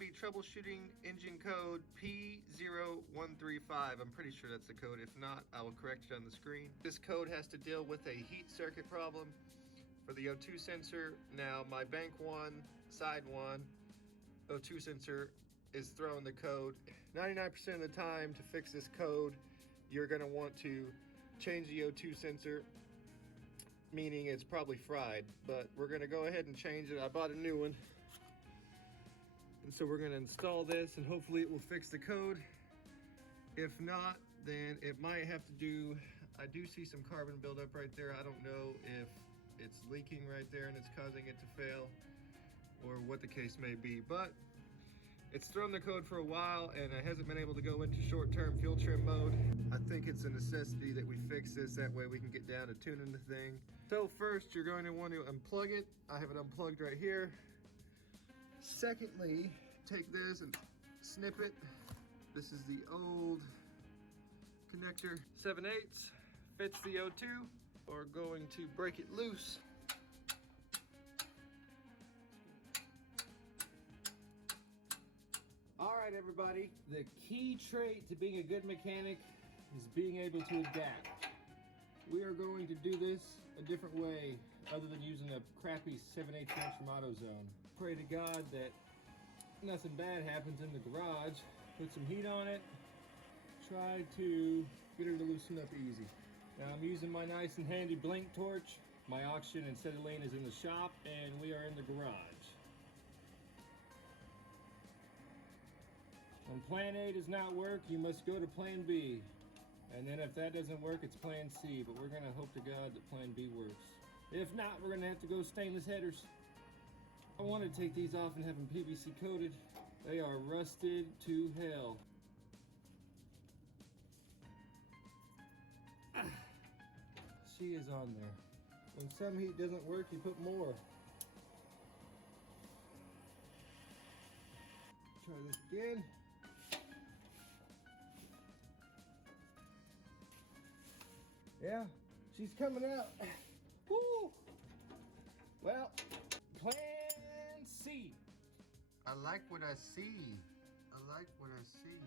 be troubleshooting engine code P0135. I'm pretty sure that's the code. If not, I will correct it on the screen. This code has to deal with a heat circuit problem for the O2 sensor. Now, my bank one, side one, O2 sensor is throwing the code. 99% of the time to fix this code, you're gonna want to change the O2 sensor, meaning it's probably fried, but we're gonna go ahead and change it. I bought a new one. And so we're gonna install this and hopefully it will fix the code. If not, then it might have to do, I do see some carbon buildup right there. I don't know if it's leaking right there and it's causing it to fail or what the case may be, but it's thrown the code for a while and it hasn't been able to go into short-term fuel trim mode. I think it's a necessity that we fix this, that way we can get down to tuning the thing. So first, you're going to want to unplug it. I have it unplugged right here. Secondly, take this and snip it. This is the old connector, 7/8, fits the O2. We're going to break it loose. All right, everybody. The key trait to being a good mechanic is being able to adapt. We are going to do this a different way other than using a crappy 7/8 inch from AutoZone. Pray to God that nothing bad happens in the garage. Put some heat on it. Try to get her to loosen up easy. Now I'm using my nice and handy blink torch. My auction and acetylene is in the shop and we are in the garage. When plan A does not work, you must go to plan B. And then if that doesn't work, it's plan C, but we're gonna hope to God that plan B works. If not, we're gonna have to go stainless headers. I want to take these off and have them PVC coated. They are rusted to hell. She is on there. When some heat doesn't work, you put more. Try this again. Yeah, she's coming out. Woo! Well, plan C. I like what I see. I like what I see.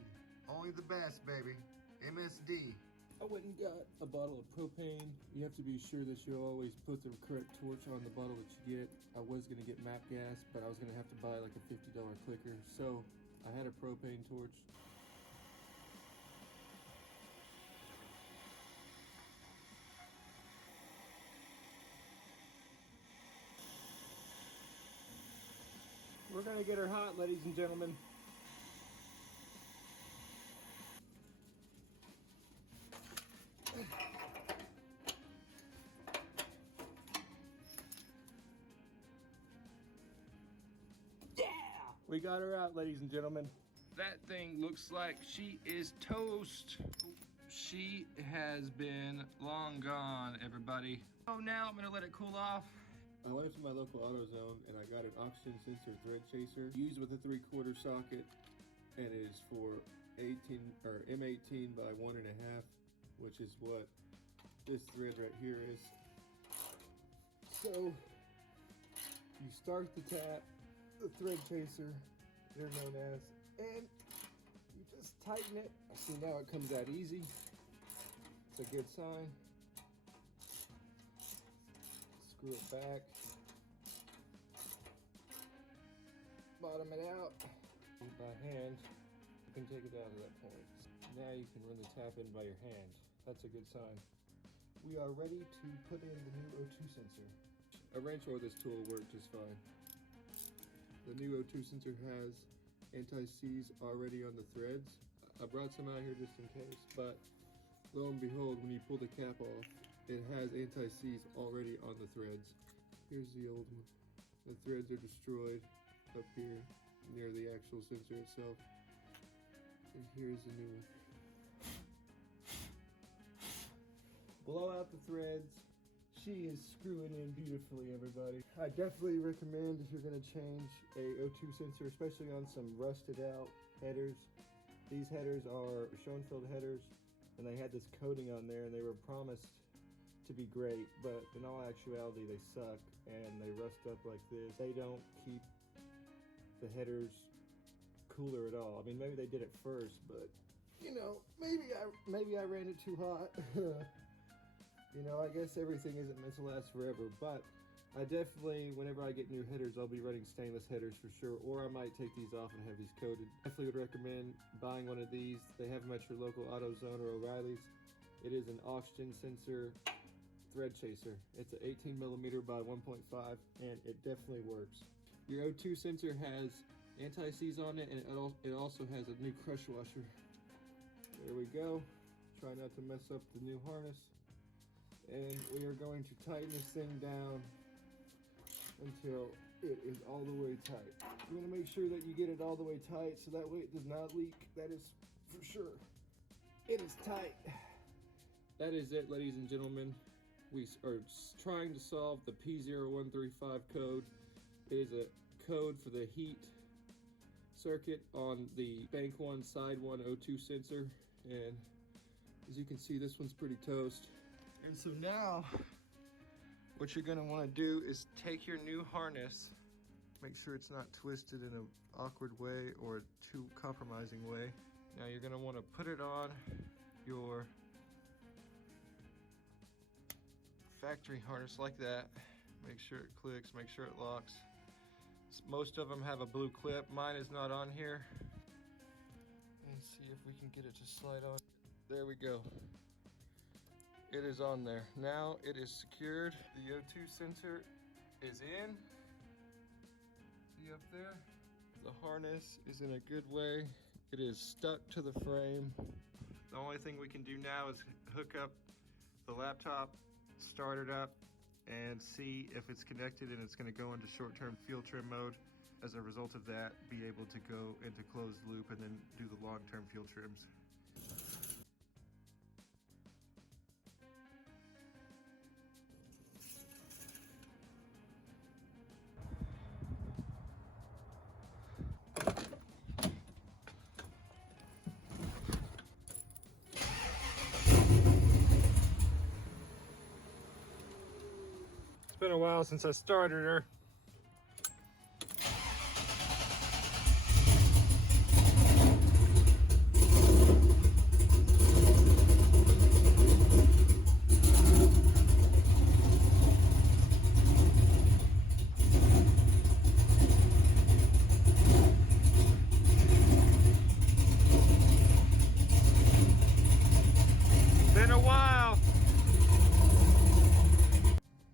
Only the best, baby. MSD. I went and got a bottle of propane. You have to be sure that you always put the correct torch on the bottle that you get. I was gonna get MAP gas, but I was gonna have to buy like a $50 clicker. So I had a propane torch. We're gonna get her hot, ladies and gentlemen. Yeah! We got her out, ladies and gentlemen. That thing looks like she is toast. She has been long gone, everybody. So now I'm gonna let it cool off. I went to my local AutoZone and I got an oxygen sensor thread chaser used with a 3/4 socket, and it is for 18 or M18 by 1.5, which is what this thread right here is. So you start the tap, the thread chaser, they're known as, and you just tighten it. See, now it comes out easy. It's a good sign. Screw it back, bottom it out by hand. You can take it down to that point. Now you can run the tap in by your hand. That's a good sign. We are ready to put in the new O2 sensor. A wrench or this tool will work just fine. The new O2 sensor has anti-seize already on the threads. I brought some out here just in case, but lo and behold, when you pull the cap off, it has anti-seize already on the threads. Here's the old one. The threads are destroyed up here near the actual sensor itself. And here's the new one. Blow out the threads. She is screwing in beautifully, everybody. I definitely recommend if you're gonna change a O2 sensor, especially on some rusted out headers. These headers are Schoenfeld headers, and they had this coating on there and they were promised to be great, but in all actuality they suck and they rust up like this. They don't keep the headers cooler at all. I mean, maybe they did it first, but you know, maybe I ran it too hot. You know, I guess everything isn't meant to last forever, but I definitely, whenever I get new headers, I'll be running stainless headers for sure, or I might take these off and have these coated. Definitely would recommend buying one of these. They have them at your local AutoZone or O'Reilly's. It is an oxygen sensor thread chaser. It's an 18mm by 1.5, and it definitely works. Your O2 sensor has anti-seize on it, and it also has a new crush washer. There we go. Try not to mess up the new harness. And we are going to tighten this thing down until it is all the way tight. You want to make sure that you get it all the way tight so that way it does not leak. That is for sure. It is tight. That is it, ladies and gentlemen. We are trying to solve the P0135 code. It is a code for the heat circuit on the bank one, side one O2 sensor. And as you can see, this one's pretty toast. And so now, what you're gonna wanna do is take your new harness, make sure it's not twisted in an awkward way or a too compromising way. Now you're gonna wanna put it on your factory harness like that. Make sure it clicks, make sure it locks. Most of them have a blue clip. Mine is not on here. Let's see if we can get it to slide on. There we go. It is on there. Now it is secured. The O2 sensor is in. See up there? The harness is in a good way. It is stuck to the frame. The only thing we can do now is hook up the laptop, start it up, and see if it's connected, and it's going to go into short-term field trim mode. As a result of that, be able to go into closed loop and then do the long-term field trims. It's been a while since I started her. Been a while.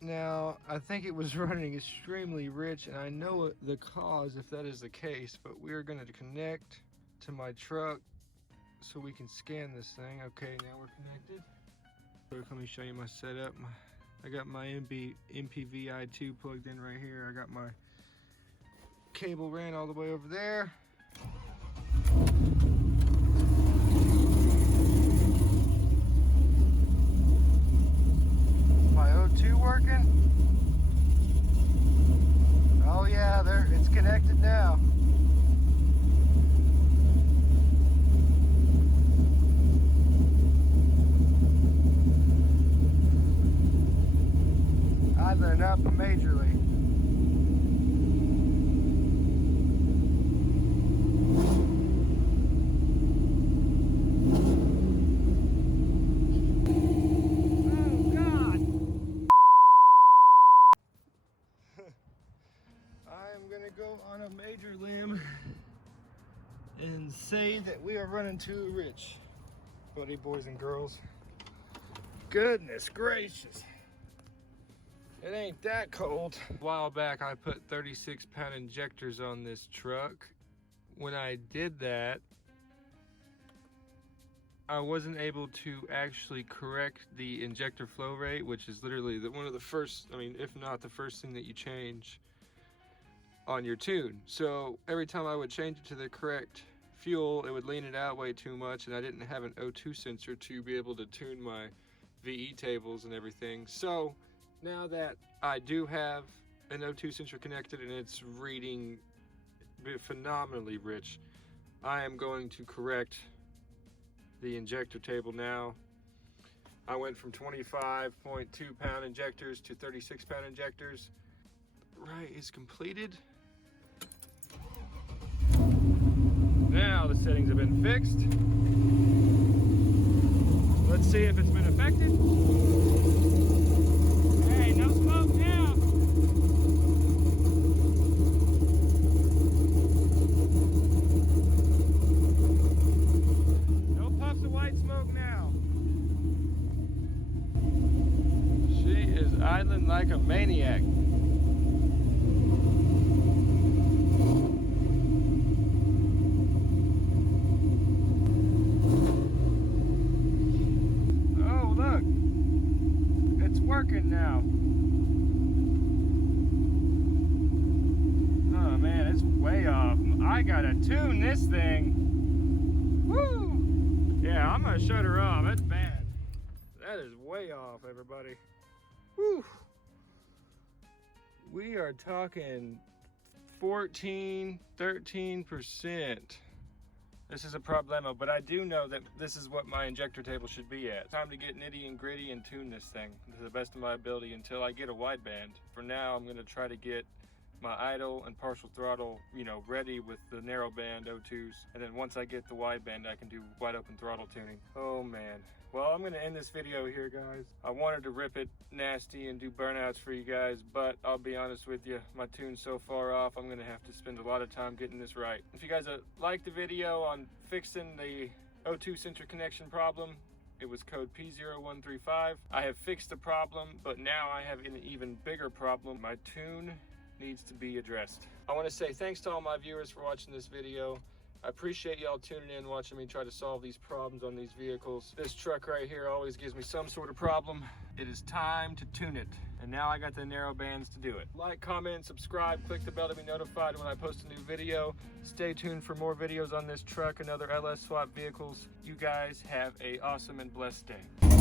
Now, I think it was running extremely rich, and I know the cause if that is the case, but we're going to connect to my truck so we can scan this thing. Okay, now we're connected. So let me show you my setup. I got my MPVI2 plugged in right here. I got my cable ran all the way over there. My O2 working? Oh yeah, it's connected now. Idling up majorly. I'm gonna go on a major limb and say that we are running too rich, buddy, boys and girls. Goodness gracious, it ain't that cold. A while back I put 36-pound injectors on this truck. When I did that, I wasn't able to actually correct the injector flow rate, which is literally one of the first, I mean, if not the first thing that you change on your tune. So every time I would change it to the correct fuel, it would lean it out way too much, and I didn't have an O2 sensor to be able to tune my VE tables and everything. So now that I do have an O2 sensor connected and it's reading phenomenally rich, I am going to correct the injector table now. I went from 25.2 pound injectors to 36-pound injectors. The right is completed. Now the settings have been fixed. Let's see if it's been affected. Hey, no smoke now. No puffs of white smoke now. She is idling like a maniac. Working now. Oh man, it's way off. I gotta tune this thing. Woo! Yeah, I'm gonna shut her off. That's bad. That is way off, everybody. Woo! We are talking 13%. This is a problemo, but I do know that this is what my injector table should be at. Time to get nitty and gritty and tune this thing to the best of my ability until I get a wideband. For now, I'm gonna try to get my idle and partial throttle, you know, ready with the narrow band O2s. And then once I get the wideband, I can do wide open throttle tuning. Oh man. Well, I'm gonna end this video here, guys. I wanted to rip it nasty and do burnouts for you guys, but I'll be honest with you, my tune's so far off, I'm gonna have to spend a lot of time getting this right. If you guys liked the video on fixing the O2 sensor connection problem, it was code P0135. I have fixed the problem, but now I have an even bigger problem. My tune needs to be addressed. I wanna say thanks to all my viewers for watching this video. I appreciate y'all tuning in, watching me try to solve these problems on these vehicles. This truck right here always gives me some sort of problem. It is time to tune it. And now I got the narrow bands to do it. Like, comment, subscribe, click the bell to be notified when I post a new video. Stay tuned for more videos on this truck and other LS swap vehicles. You guys have an awesome and blessed day.